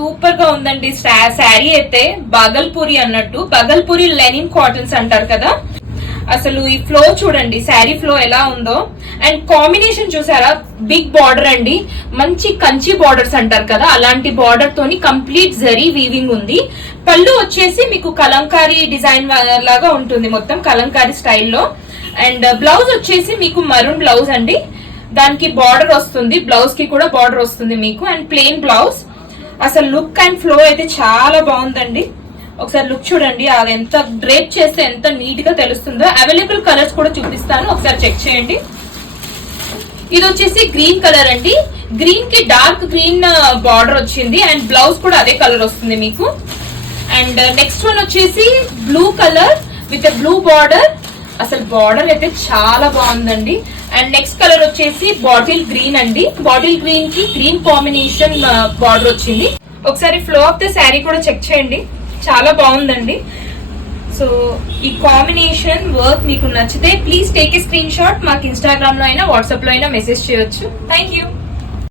Super గా ఉందండి శారీ అయితే. బాగల్పూరి అన్నట్టు, బాగల్పూరి లెనిన్ కాటన్స్ అంటారు కదా. అసలు ఈ ఫ్లో చూడండి, శారీ ఫ్లో ఎలా ఉందో. అండ్ కాంబినేషన్ చూసారా, బిగ్ బార్డర్ అండి, మంచి కంచి బార్డర్స్ అంటారు కదా, అలాంటి బార్డర్ తోని కంప్లీట్ జరీ వీవింగ్ ఉంది. పళ్ళు వచ్చేసి మీకు కలంకారీ డిజైన్ లాగా ఉంటుంది, మొత్తం కలంకారీ స్టైల్లో. అండ్ బ్లౌజ్ వచ్చేసి మీకు మరూన్ బ్లౌజ్ అండి, దానికి బార్డర్ వస్తుంది, బ్లౌజ్ కి కూడా బార్డర్ వస్తుంది మీకు. And plain blouse. అసలు లుక్ అండ్ ఫ్లో అయితే చాలా బాగుందండి. ఒకసారి లుక్ చూడండి, అది ఎంత డ్రేప్ చేస్తే ఎంత నీట్ గా తెలుస్తుందో. అవైలబుల్ కలర్స్ కూడా చూపిస్తాను, ఒకసారి చెక్ చేయండి. ఇది వచ్చేసి గ్రీన్ కలర్ అండి, గ్రీన్ కి డార్క్ గ్రీన్ బార్డర్ వచ్చింది. అండ్ బ్లౌజ్ కూడా అదే కలర్ వస్తుంది మీకు. అండ్ నెక్స్ట్ వన్ వచ్చేసి blue colour with blue border. అసలు బార్డర్ అయితే చాలా బాగుందండి. అండ్ నెక్స్ట్ కలర్ వచ్చేసి బాటిల్ గ్రీన్ అండి, బాటిల్ గ్రీన్ కి గ్రీన్ కాంబినేషన్ బార్డర్ వచ్చింది. ఒకసారి ఫ్లో ఆఫ్ ద శారీ కూడా చెక్ చేయండి, చాలా బాగుందండి. సో ఈ కాంబినేషన్ వర్క్ మీకు నచ్చితే please take a screen shot. మాకు ఇన్స్టాగ్రామ్ లో అయినా వాట్సాప్ లో అయినా మెసేజ్ చేయొచ్చు. Thank you.